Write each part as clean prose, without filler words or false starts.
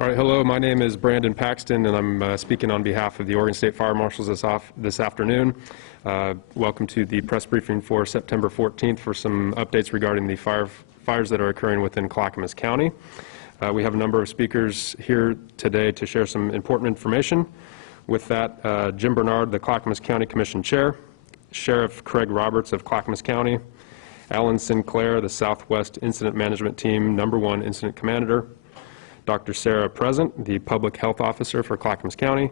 All right, hello, my name is Brandon Paxton, and I'm speaking on behalf of the Oregon State Fire Marshals this afternoon. Welcome to the press briefing for September 14th for some updates regarding the fires that are occurring within Clackamas County. We have a number of speakers here today to share some important information. With that, Jim Bernard, the Clackamas County Commission Chair, Sheriff Craig Roberts of Clackamas County, Alan Sinclair, the Southwest Incident Management Team #1 Incident Commander, Dr. Sarah Present, the Public Health Officer for Clackamas County,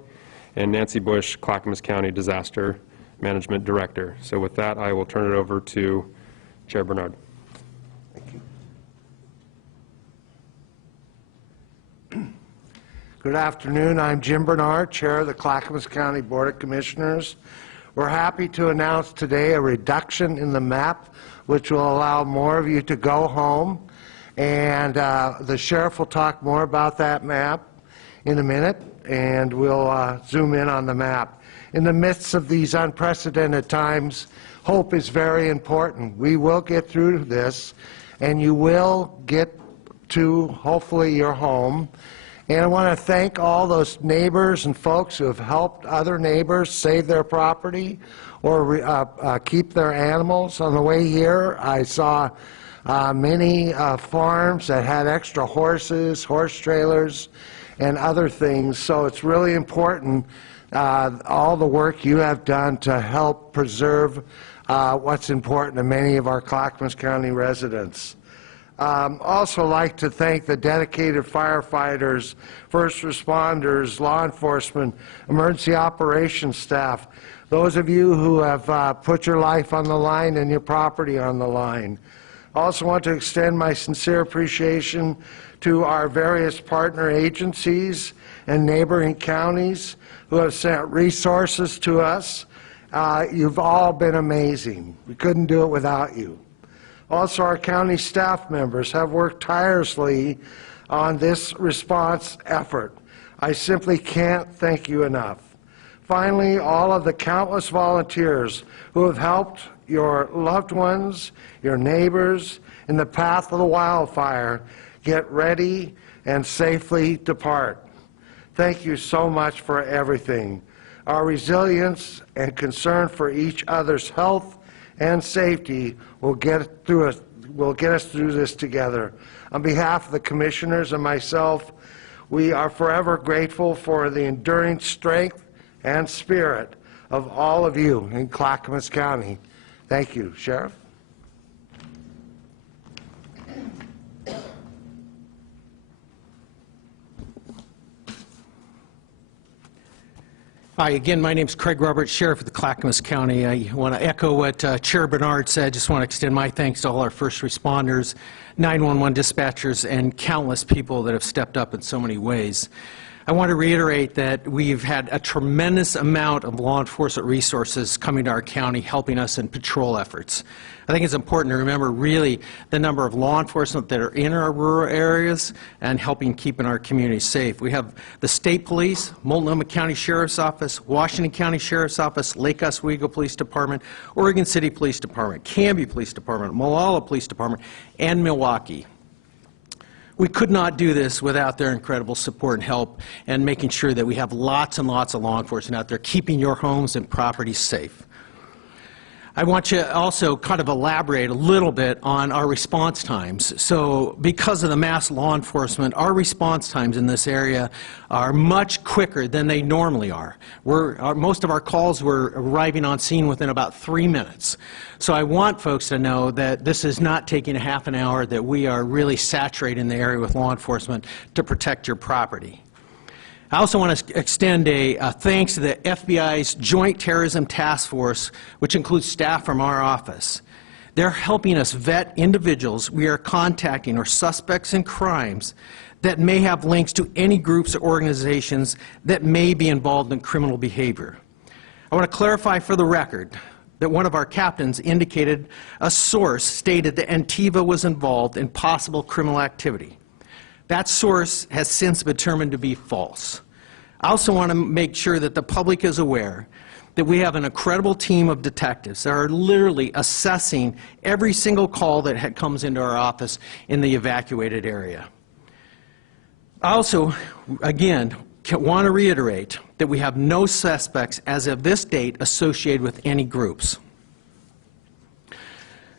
and Nancy Bush, Clackamas County Disaster Management Director. So with that, I will turn it over to Chair Bernard. Thank you. Good afternoon. I'm Jim Bernard, Chair of the Clackamas County Board of Commissioners. We're happy to announce today a reduction in the map, which will allow more of you to go home. And the sheriff will talk more about that map in a minute, and we'll zoom in on the map. In the midst of these unprecedented times, hope is very important. We will get through this, and you will get to, hopefully, your home. And I want to thank all those neighbors and folks who have helped other neighbors save their property or keep their animals. On the way here, I saw many farms that had extra horses, horse trailers, and other things. So it's really important, all the work you have done to help preserve what's important to many of our Clackamas County residents. Also like to thank the dedicated firefighters, first responders, law enforcement, emergency operations staff, those of you who have put your life on the line and your property on the line. I also want to extend my sincere appreciation to our various partner agencies and neighboring counties who have sent resources to us. You've all been amazing. We couldn't do it without you. Also, our county staff members have worked tirelessly on this response effort. I simply can't thank you enough. Finally, all of the countless volunteers who have helped your loved ones, your neighbors, in the path of the wildfire, get ready and safely depart. Thank you so much for everything. Our resilience and concern for each other's health and safety will get us through this together. On behalf of the commissioners and myself, we are forever grateful for the enduring strength and spirit of all of you in Clackamas County. Thank you. Sheriff? Hi, again, my name is Craig Roberts, Sheriff of the Clackamas County. I want to echo what Chair Bernard said. Just want to extend my thanks to all our first responders, 911 dispatchers, and countless people that have stepped up in so many ways. I want to reiterate that we've had a tremendous amount of law enforcement resources coming to our county helping us in patrol efforts. I think it's important to remember really the number of law enforcement that are in our rural areas and helping keeping our communities safe. We have the state police, Multnomah County Sheriff's Office, Washington County Sheriff's Office, Lake Oswego Police Department, Oregon City Police Department, Canby Police Department, Molalla Police Department, and Milwaukee. We could not do this without their incredible support and help and making sure that we have lots and lots of law enforcement out there keeping your homes and properties safe. I want you to also kind of elaborate a little bit on our response times. So because of the mass law enforcement, our response times in this area are much quicker than they normally are. Most of our calls were arriving on scene within about 3 minutes. So I want folks to know that this is not taking a half an hour, that we are really saturating the area with law enforcement to protect your property. I also want to extend a thanks to the FBI's Joint Terrorism Task Force, which includes staff from our office. They're helping us vet individuals we are contacting or suspects in crimes that may have links to any groups or organizations that may be involved in criminal behavior. I want to clarify for the record that one of our captains indicated a source stated that Antiva was involved in possible criminal activity. That source has since been determined to be false. I also want to make sure that the public is aware that we have an incredible team of detectives that are literally assessing every single call that comes into our office in the evacuated area. I also, again, want to reiterate that we have no suspects as of this date associated with any groups.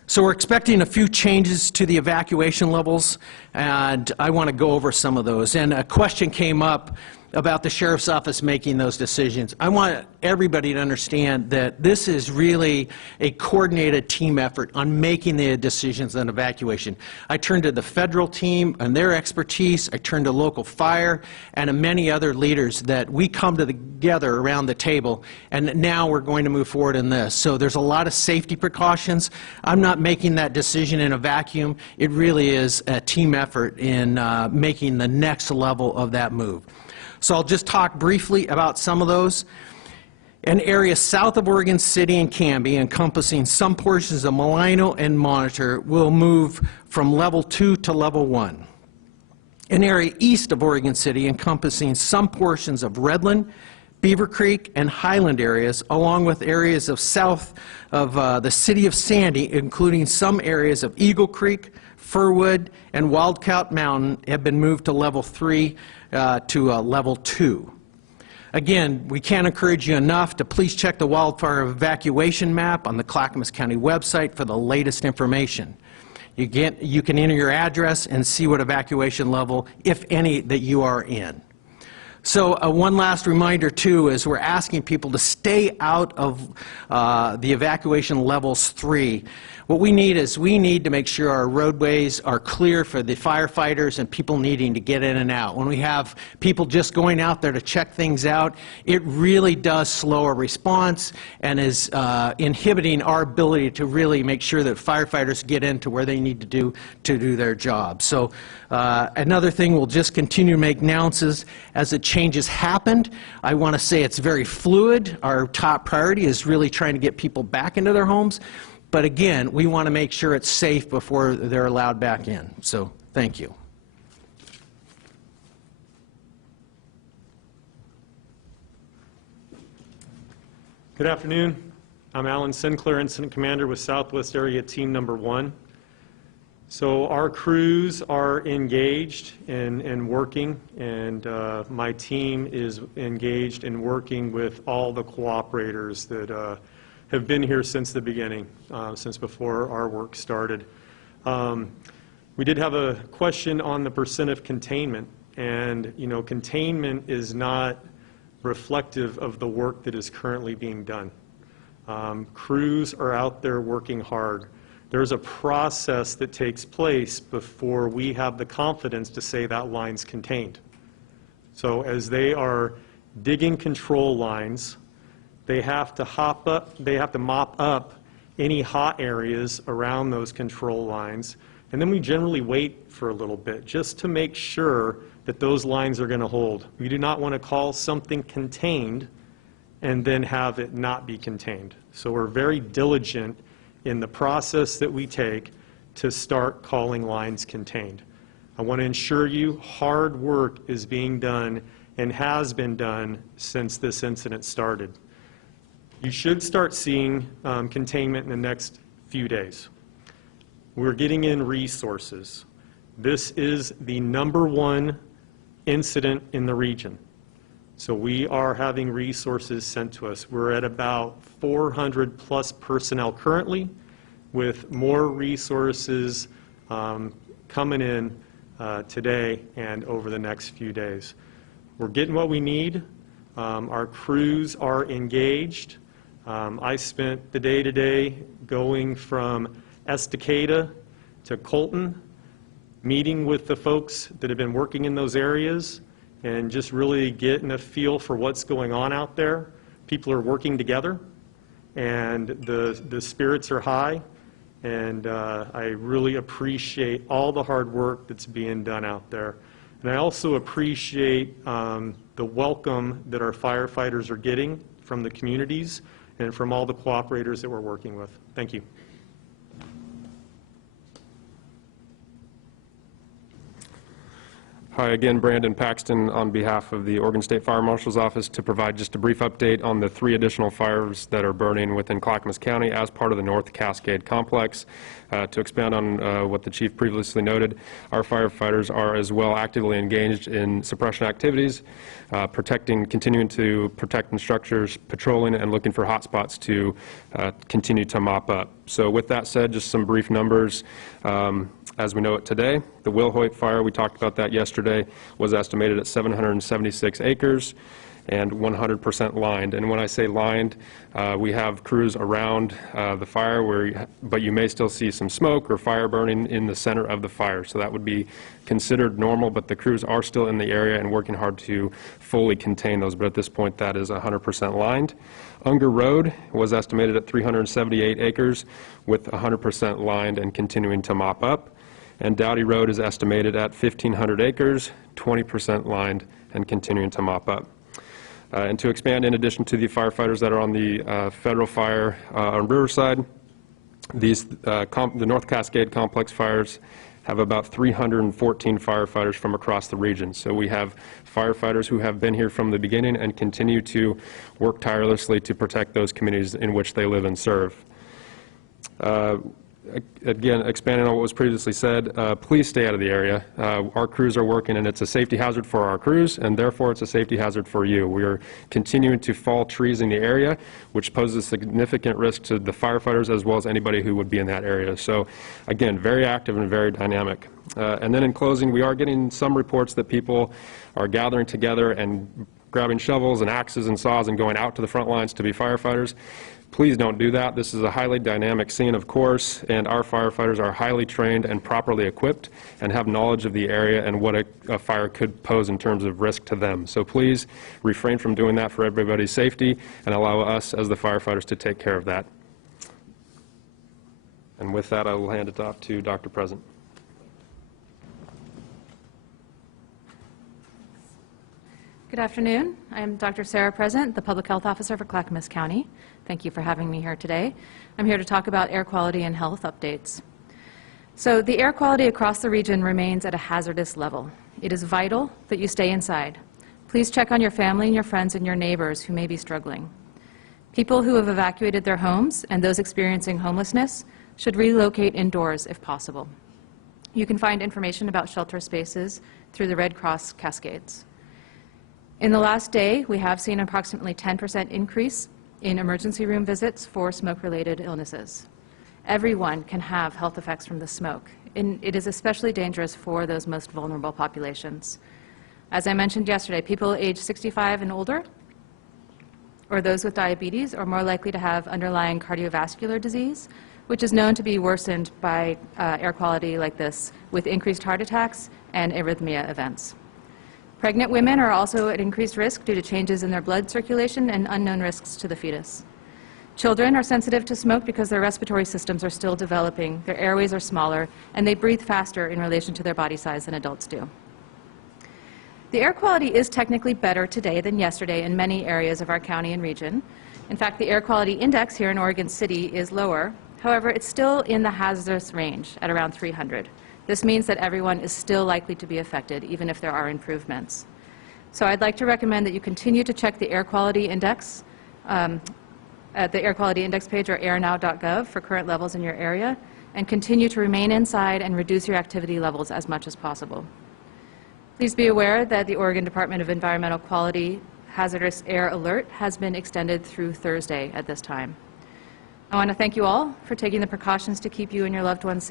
So we're expecting a few changes to the evacuation levels, and I want to go over some of those. And a question came up about the sheriff's office making those decisions. I want everybody to understand that this is really a coordinated team effort on making the decisions on evacuation. I turn to the federal team and their expertise. I turn to local fire and to many other leaders that we come together around the table, and now we're going to move forward in this. So there's a lot of safety precautions. I'm not making that decision in a vacuum. It really is a team effort in making the next level of that move. So I'll just talk briefly about some of those. An area south of Oregon City and Canby, encompassing some portions of Malino and Monitor, will move from level 2 to level 1. An area east of Oregon City, encompassing some portions of Redland, Beaver Creek, and Highland areas, along with areas of south of the city of Sandy, including some areas of Eagle Creek, Firwood, and Wildcat Mountain, have been moved to level 3 to level 2. Again, we can't encourage you enough to please check the wildfire evacuation map on the Clackamas County website for the latest information. You can enter your address and see what evacuation level, if any, that you are in. So one last reminder, too, is we're asking people to stay out of the evacuation levels 3. What we need is we need to make sure our roadways are clear for the firefighters and people needing to get in and out. When we have people just going out there to check things out, it really does slow our response and is inhibiting our ability to really make sure that firefighters get into where they need to do their job. So another thing, we'll just continue to make announces as the changes happened. I want to say it's very fluid. Our top priority is really trying to get people back into their homes. But again, we want to make sure it's safe before they're allowed back in. So thank you. Good afternoon. I'm Alan Sinclair, Incident Commander with Southwest Area Team Number 1. So our crews are engaged in working, and my team is engaged in working with all the cooperators that have been here since the beginning, since before our work started. We did have a question on the percent of containment, and containment is not reflective of the work that is currently being done. Crews are out there working hard. There's a process that takes place before we have the confidence to say that line's contained. So as they are digging control lines, they have to mop up any hot areas around those control lines, and then we generally wait for a little bit just to make sure that those lines are going to hold. We do not want to call something contained and then have it not be contained. So we're very diligent in the process that we take to start calling lines contained. I want to ensure you hard work is being done and has been done since this incident started. You should start seeing containment in the next few days. We're getting in resources. This is the #1 incident in the region. So we are having resources sent to us. We're at about 400 plus personnel currently, with more resources coming in today and over the next few days. We're getting what we need. Our crews are engaged. I spent the day today going from Estacada to Colton, meeting with the folks that have been working in those areas and just really getting a feel for what's going on out there. People are working together, and the spirits are high, and I really appreciate all the hard work that's being done out there. And I also appreciate the welcome that our firefighters are getting from the communities and from all the cooperators that we're working with. Thank you. Hi again, Brandon Paxton on behalf of the Oregon State Fire Marshal's Office to provide just a brief update on the 3 additional fires that are burning within Clackamas County as part of the North Cascade Complex. To expand on what the chief previously noted, our firefighters are as well actively engaged in suppression activities, continuing to protect structures, patrolling, and looking for hot spots to continue to mop up. So with that said, just some brief numbers. As we know it today, the Wilhoit fire, we talked about that yesterday, was estimated at 776 acres and 100% lined. And when I say lined, we have crews around the fire, but you may still see some smoke or fire burning in the center of the fire. So that would be considered normal, but the crews are still in the area and working hard to fully contain those. But at this point, that is 100% lined. Unger Road was estimated at 378 acres with 100% lined and continuing to mop up. And Dowdy Road is estimated at 1,500 acres, 20% lined, and continuing to mop up. And to expand, in addition to the firefighters that are on the federal fire on Riverside, the North Cascade Complex fires have about 314 firefighters from across the region. So we have firefighters who have been here from the beginning and continue to work tirelessly to protect those communities in which they live and serve. Again, expanding on what was previously said, please stay out of the area. Our crews are working, and it's a safety hazard for our crews, and therefore it's a safety hazard for you. We are continuing to fall trees in the area, which poses significant risk to the firefighters as well as anybody who would be in that area. So, again, very active and very dynamic. And then in closing, we are getting some reports that people are gathering together and grabbing shovels and axes and saws and going out to the front lines to be firefighters. Please don't do that. This is a highly dynamic scene, of course, and our firefighters are highly trained and properly equipped and have knowledge of the area and what a fire could pose in terms of risk to them. So please refrain from doing that for everybody's safety and allow us as the firefighters to take care of that. And with that, I will hand it off to Dr. President. Good afternoon. I am Dr. Sarah Present, the Public Health Officer for Clackamas County. Thank you for having me here today. I'm here to talk about air quality and health updates. So the air quality across the region remains at a hazardous level. It is vital that you stay inside. Please check on your family and your friends and your neighbors who may be struggling. People who have evacuated their homes and those experiencing homelessness should relocate indoors if possible. You can find information about shelter spaces through the Red Cross cascades. In the last day, we have seen approximately 10% increase in emergency room visits for smoke-related illnesses. Everyone can have health effects from the smoke, and it is especially dangerous for those most vulnerable populations. As I mentioned yesterday, people age 65 and older, or those with diabetes, are more likely to have underlying cardiovascular disease, which is known to be worsened by air quality like this, with increased heart attacks and arrhythmia events. Pregnant women are also at increased risk due to changes in their blood circulation and unknown risks to the fetus. Children are sensitive to smoke because their respiratory systems are still developing, their airways are smaller, and they breathe faster in relation to their body size than adults do. The air quality is technically better today than yesterday in many areas of our county and region. In fact, the air quality index here in Oregon City is lower. However, it's still in the hazardous range at around 300. This means that everyone is still likely to be affected, even if there are improvements. So I'd like to recommend that you continue to check the air quality index at the air quality index page or airnow.gov for current levels in your area, and continue to remain inside and reduce your activity levels as much as possible. Please be aware that the Oregon Department of Environmental Quality Hazardous Air Alert has been extended through Thursday at this time. I want to thank you all for taking the precautions to keep you and your loved ones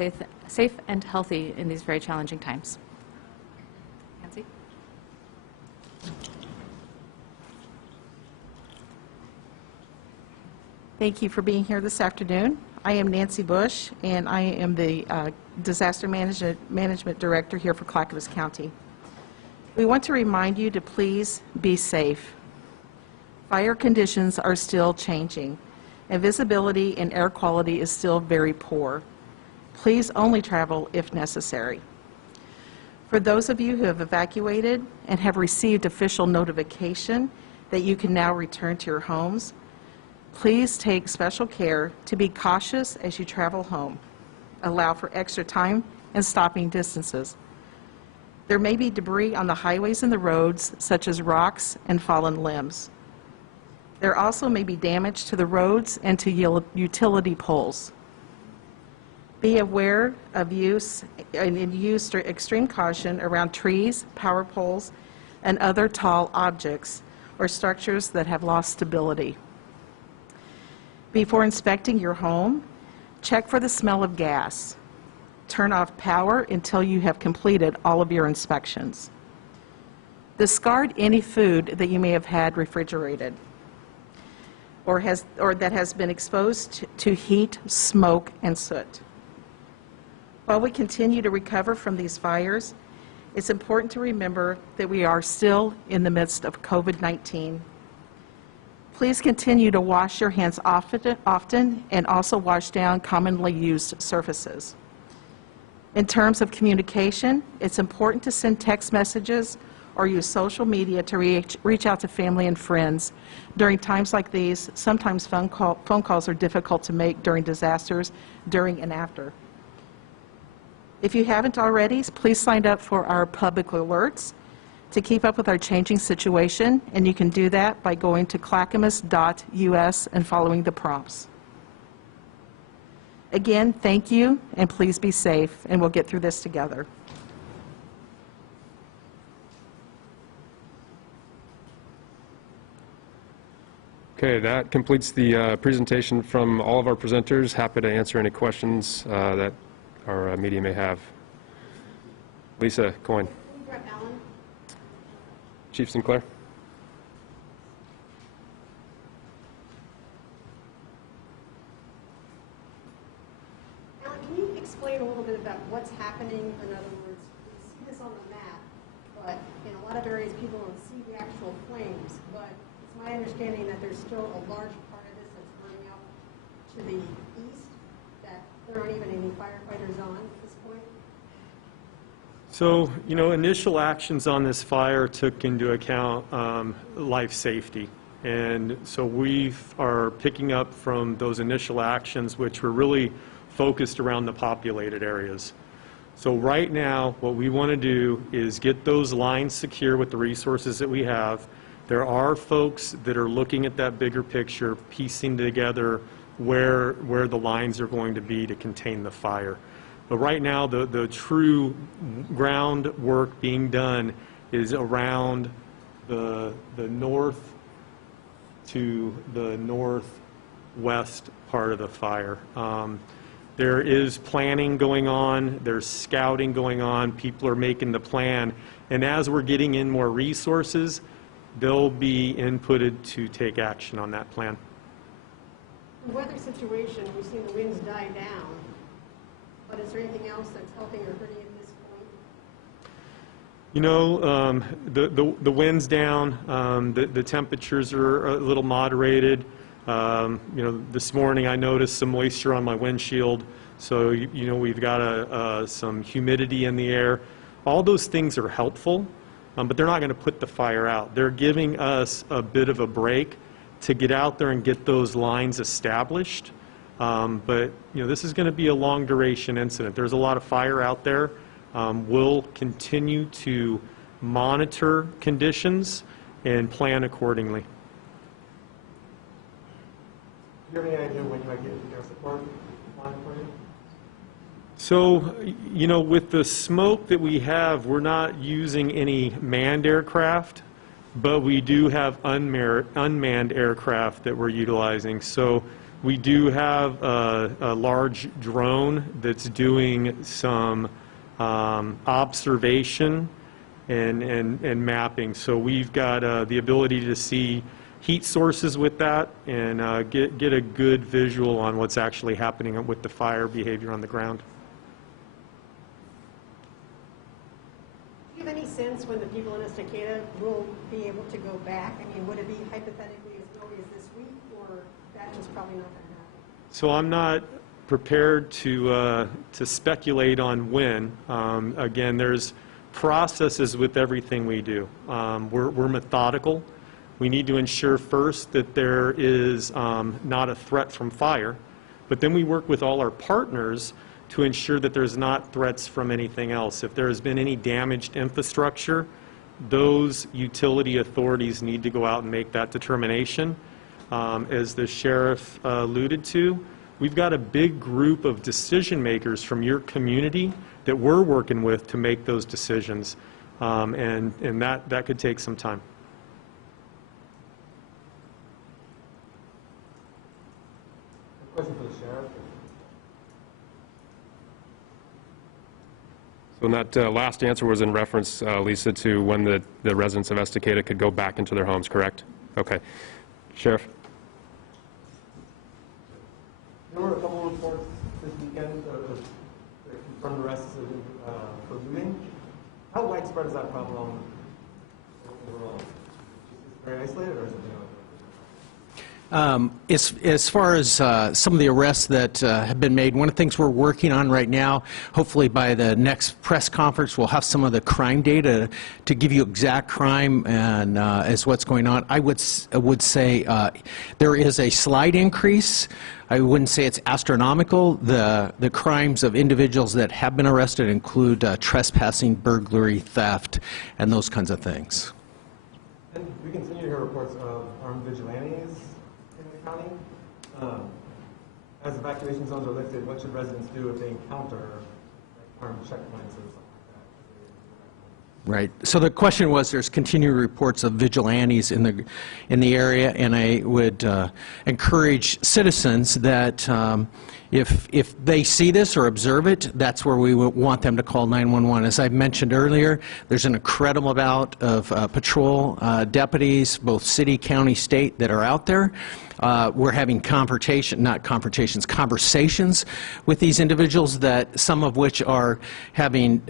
safe and healthy in these very challenging times. Nancy? Thank you for being here this afternoon. I am Nancy Bush, and I am the Disaster Management Director here for Clackamas County. We want to remind you to please be safe. Fire conditions are still changing, and visibility and air quality is still very poor. Please only travel if necessary. For those of you who have evacuated and have received official notification that you can now return to your homes, please take special care to be cautious as you travel home. Allow for extra time and stopping distances. There may be debris on the highways and the roads, such as rocks and fallen limbs. There also may be damage to the roads and to utility poles. Be aware of use and use extreme caution around trees, power poles, and other tall objects or structures that have lost stability. Before inspecting your home, check for the smell of gas. Turn off power until you have completed all of your inspections. Discard any food that you may have had refrigerated or that has been exposed to heat, smoke, and soot. While we continue to recover from these fires, it's important to remember that we are still in the midst of COVID-19. Please continue to wash your hands often and also wash down commonly used surfaces. In terms of communication, it's important to send text messages or use social media to reach out to family and friends. During times like these, sometimes phone calls are difficult to make during disasters, during and after. If you haven't already, please sign up for our public alerts to keep up with our changing situation, and you can do that by going to clackamas.us and following the prompts. Again, thank you, and please be safe, and we'll get through this together. Okay, that completes the presentation from all of our presenters. Happy to answer any questions that our media may have. Lisa Coyne. Chief Sinclair. Alan, can you explain a little bit about what's happening? In other words, we see this on the map, but in a lot of areas people don't see the actual flames. But it's my understanding that there's still a large part of this that's burning out to the east, that there aren't even any firefighters on at this point. So, initial actions on this fire took into account life safety. And so we are picking up from those initial actions, which were really focused around the populated areas. So right now, what we want to do is get those lines secure with the resources that we have. There are folks that are looking at that bigger picture, piecing together where the lines are going to be to contain the fire. But right now, the true groundwork being done is around the north to the northwest part of the fire. There is planning going on, there's scouting going on, people are making the plan, and as we're getting in more resources, they'll be inputted to take action on that plan. The weather situation, we've seen the winds die down, but is there anything else that's helping or hurting at this point? The wind's down, the temperatures are a little moderated. This morning I noticed some moisture on my windshield, so we've got some humidity in the air. All those things are helpful, but they're not going to put the fire out. They're giving us a bit of a break to get out there and get those lines established. But this is going to be a long duration incident. There's a lot of fire out there. We'll continue to monitor conditions and plan accordingly. Do you have any idea when you might get air support line for you? So, with the smoke that we have, we're not using any manned aircraft, but we do have unmanned aircraft that we're utilizing. So we do have a large drone that's doing some observation and mapping. So we've got the ability to see heat sources with that and get a good visual on what's actually happening with the fire behavior on the ground. Do you have any sense when the people in Estacada will be able to go back? I mean, would it be hypothetically as early as this week, or that's just probably not going to happen? So I'm not prepared to speculate on when. Again, there's processes with everything we do. We're methodical. We need to ensure first that there is not a threat from fire, but then we work with all our partners to ensure that there's not threats from anything else. If there has been any damaged infrastructure, those utility authorities need to go out and make that determination. As the sheriff alluded to, we've got a big group of decision makers from your community that we're working with to make those decisions, and that could take some time. Question for the sheriff. So that last answer was in reference, Lisa, to when the residents of Estacada could go back into their homes, correct? Okay. Sheriff? There were a couple of reports this weekend that confirmed arrests for looting. How widespread is that problem overall? Is it very isolated, or is it As far as some of the arrests that have been made, one of the things we're working on right now, hopefully by the next press conference, we'll have some of the crime data to give you exact crime and as what's going on. I would say there is a slight increase. I wouldn't say it's astronomical. The crimes of individuals that have been arrested include trespassing, burglary, theft, and those kinds of things. And we continue to hear reports of armed vigilantes in the county. As evacuation zones are lifted, what should residents do if they encounter armed checkpoints or something like that? Right. So the question was, there's continued reports of vigilantes in the area, and I would encourage citizens that if they see this or observe it, that's where we would want them to call 911. As I mentioned earlier, there's an incredible amount of patrol deputies, both city, county, state, that are out there. We're having conversations with these individuals, that some of which are having,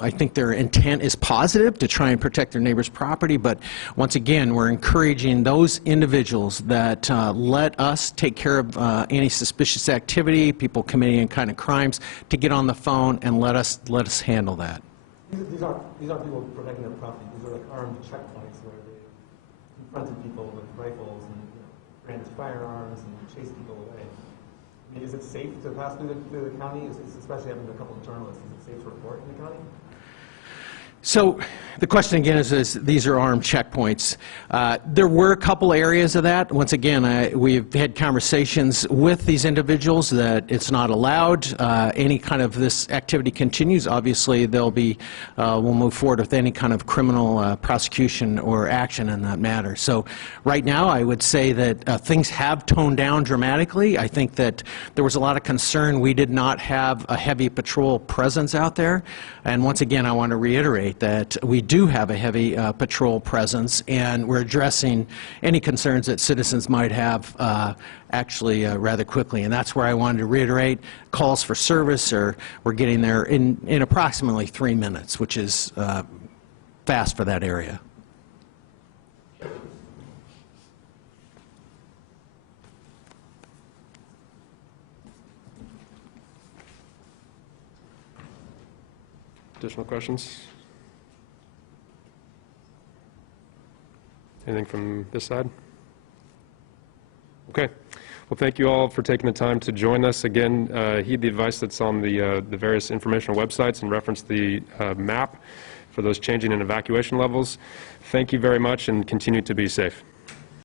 I think their intent is positive to try and protect their neighbor's property, but once again, we're encouraging those individuals that let us take care of any suspicious activity, people committing any kind of crimes, to get on the phone and let us handle that. These aren't people protecting their property. These are like armed checkpoints where they confronted people with rifles and brandished firearms and chase people away. I mean, is it safe to pass through the county, especially having a couple of journalists? Is it safe to report in the county? So the question again is these are armed checkpoints. There were a couple areas of that. Once again, we've had conversations with these individuals that it's not allowed. Any kind of this activity continues, obviously we'll move forward with any kind of criminal prosecution or action in that matter. So right now I would say that things have toned down dramatically. I think that there was a lot of concern we did not have a heavy patrol presence out there. And once again, I want to reiterate that we do have a heavy patrol presence, and we're addressing any concerns that citizens might have actually rather quickly. And that's where I wanted to reiterate, calls for service, we're getting there in approximately 3 minutes, which is fast for that area. Additional questions? Anything from this side? Okay. Well, thank you all for taking the time to join us. Again, heed the advice that's on the various informational websites and reference the map for those changing and evacuation levels. Thank you very much, and continue to be safe.